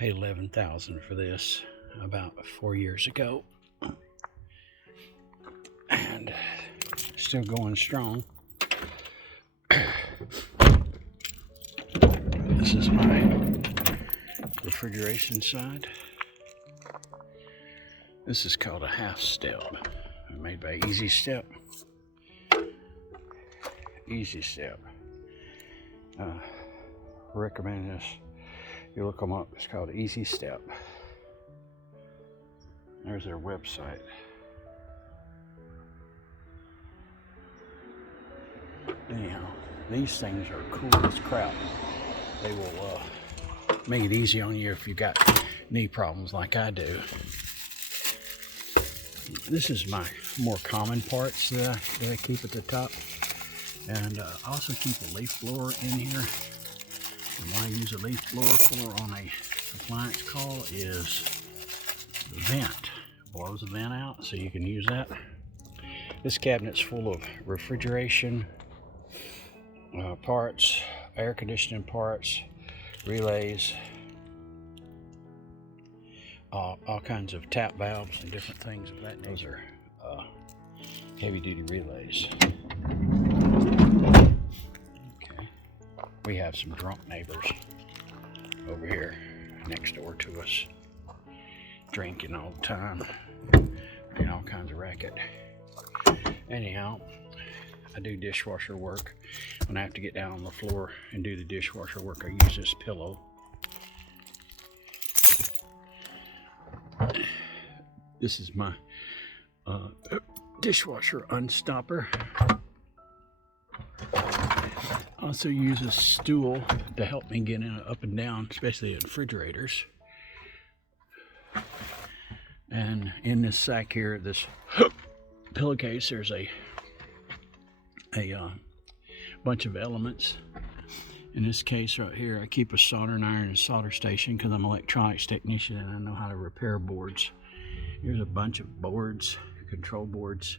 Paid $11,000 for this about 4 years ago, and still going strong. This is my refrigeration side. This is called a half step, made by Easy Step. Easy Step. Recommend this. You look them up. It's called Easy Step. There's their website. Anyhow, these things are cool as crap. They will make it easy on you if you got knee problems like I do. This is my more common parts that I keep at the top. And I also keep a leaf blower in here. And what I use a leaf blower for on a appliance call is the vent. Blows the vent out, so you can use that. This cabinet's full of refrigeration parts, air conditioning parts, relays, all kinds of tap valves and different things of that nature. Those are heavy-duty relays. Okay. We have some drunk neighbors over here next door to us, drinking all the time and all kinds of racket. Anyhow, I do dishwasher work. When I have to get down on the floor and do the dishwasher work, I use this pillow. This is my dishwasher unstopper. I also use a stool to help me get in up and down, especially in refrigerators. And in this sack here, this pillowcase, there's a bunch of elements. In this case right here, I keep a soldering iron and solder station because I'm an electronics technician and I know how to repair boards. Here's a bunch of boards, control boards,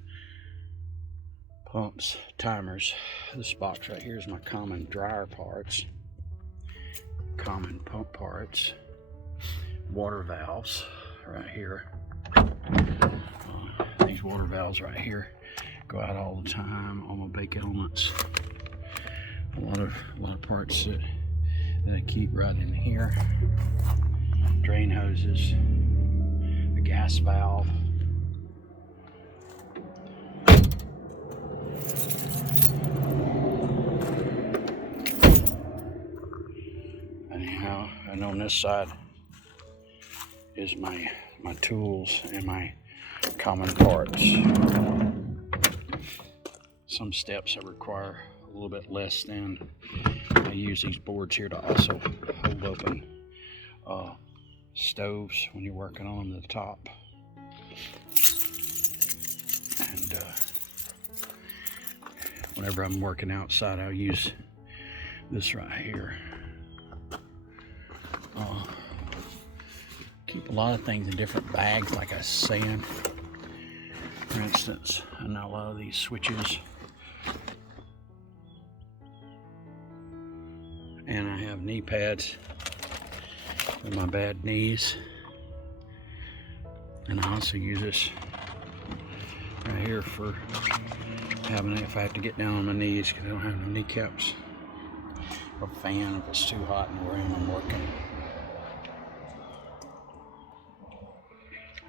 pumps, timers. This box right here is my common dryer parts, common pump parts, water valves right here. These water valves right here go out all the time on my bake elements. A lot of parts that I keep right in here. Drain hoses, a gas valve. Anyhow, and on this side is my tools and my common parts. Some steps that require a little bit less than. I use these boards here to also hold open stoves when you're working on the top. And whenever I'm working outside, I'll use this right here. Keep a lot of things in different bags, like I was saying. For instance, I know a lot of these switches. And I have knee pads for my bad knees. And I also use this right here for having it if I have to get down on my knees because I don't have no kneecaps. A fan if it's too hot in the room I'm working.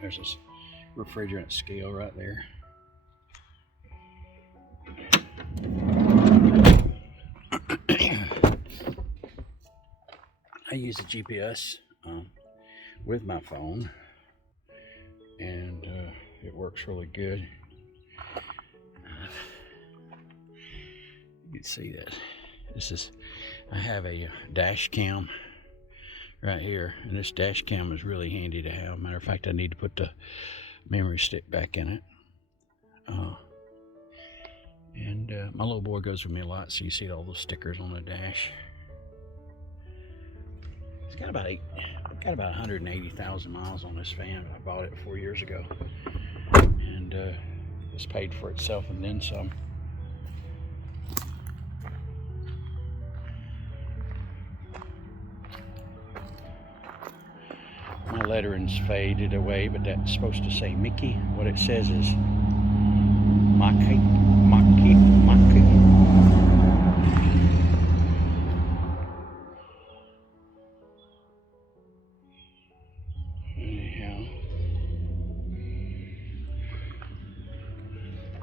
There's this refrigerant scale right there. I use the GPS with my phone, and it works really good. You can see that. I have a dash cam right here, and this dash cam is really handy to have. Matter of fact, I need to put the memory stick back in it. My little boy goes with me a lot, so you see all those stickers on the dash. It's got about 180,000 miles on this fan. I bought it 4 years ago, and it's paid for itself and then some. lettering's faded away, but that's supposed to say Mickey. What it says is Maki. Anyhow,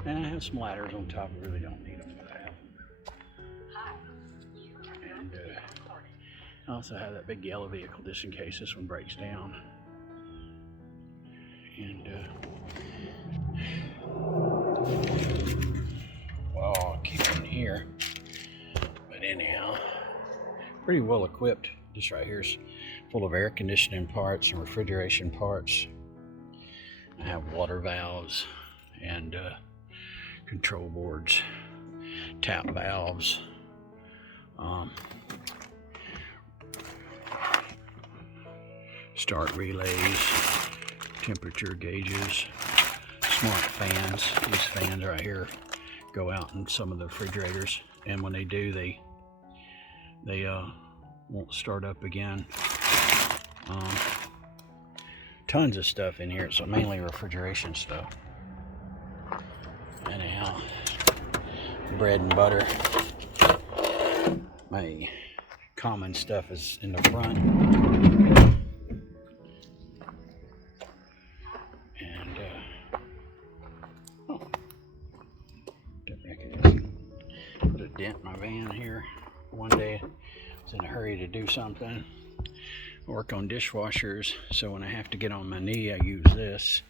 and I have some ladders on top. I really don't need them, but I have them. And I also have that big yellow vehicle just in case this one breaks down. And well, I'll keep it in here. But anyhow, pretty well equipped. This right here is full of air conditioning parts and refrigeration parts. I have water valves and control boards, tap valves, start relays, temperature gauges, smart fans. These fans right here go out in some of the refrigerators, and when they do, they won't start up again. Tons of stuff in here, so mainly refrigeration stuff. Anyhow, bread and butter. My common stuff is in the front. And didn't recognize it. Put a dent in my van here. One day I was in a hurry to do something. Work on dishwashers, so when I have to get on my knee, I use this.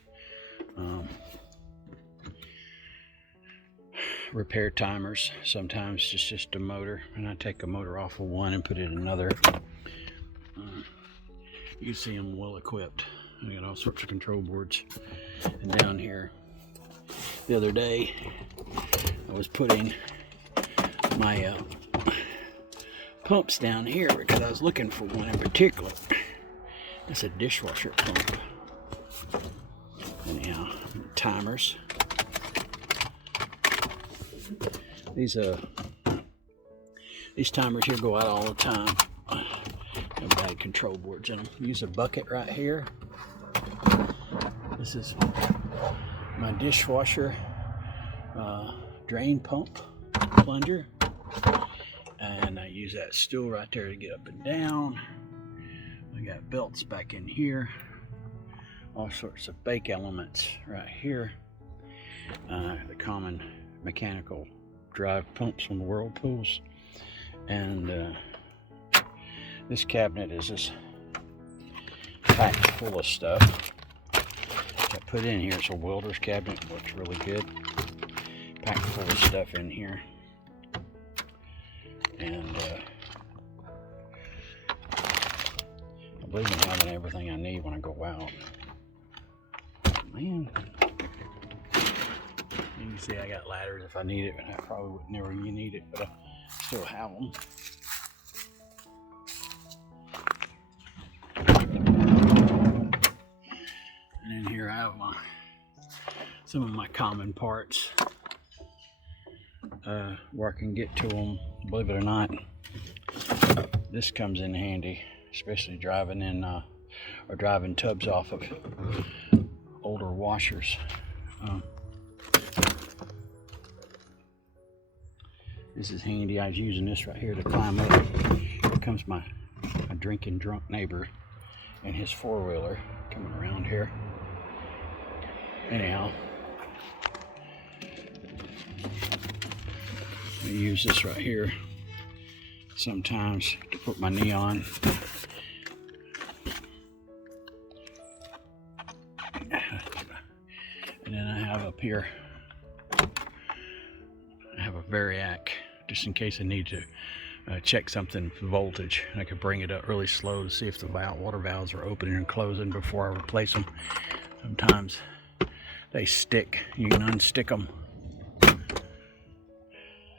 Repair timers. Sometimes it's just a motor, and I take a motor off of one and put it in another. You can see I'm well equipped. I got all sorts of control boards. And down here, the other day, I was putting my pumps down here because I was looking for one in particular. It's a dishwasher pump. Anyhow, timers. These timers here go out all the time. Have bad control boards in them. Use a bucket right here. This is my dishwasher drain pump plunger, and I use that stool right there to get up and down. I got belts back in here, all sorts of bake elements right here. The common mechanical drive pumps from the whirlpools, and this cabinet is just packed full of stuff. I put in here, it's a welder's cabinet, works really good. Packed full of stuff in here, and I believe in having everything I need when I go out. Man, you can see I got ladders if I need it, but I probably would never need it, but I still have them. And in here I have some of my common parts where I can get to them. Believe it or not, this comes in handy, especially driving in or driving tubs off of older washers. This is handy. I was using this right here to climb up. Here comes my drinking drunk neighbor and his four-wheeler coming around here. Anyhow, I use this right here sometimes to put my knee on. And then I have up here, I have a variac, just in case I need to check something for voltage. I can bring it up really slow to see if the water valves are opening and closing before I replace them. Sometimes they stick, you can unstick them.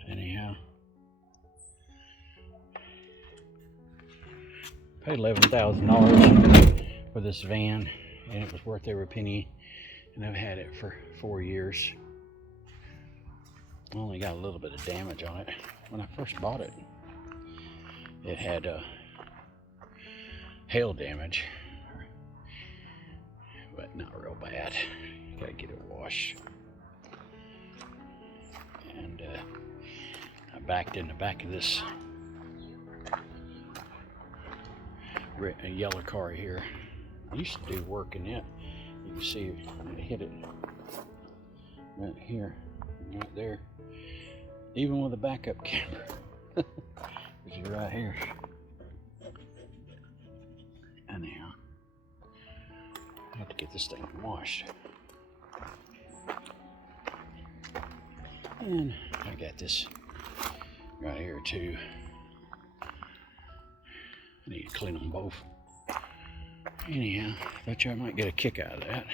Anyhow, paid $11,000 for this van, and it was worth every penny, and I've had it for 4 years. I only got a little bit of damage on it. When I first bought it, it had hail damage, but not real bad. Gotta get it washed. And I backed in the back of this yellow car here. I used to do work in it. You can see I hit it right here, right there. Even with a backup camera, which is right here. Anyhow, I have to get this thing washed. And I got this right here too. I need to clean them both. Anyhow, I thought y'all might get a kick out of that.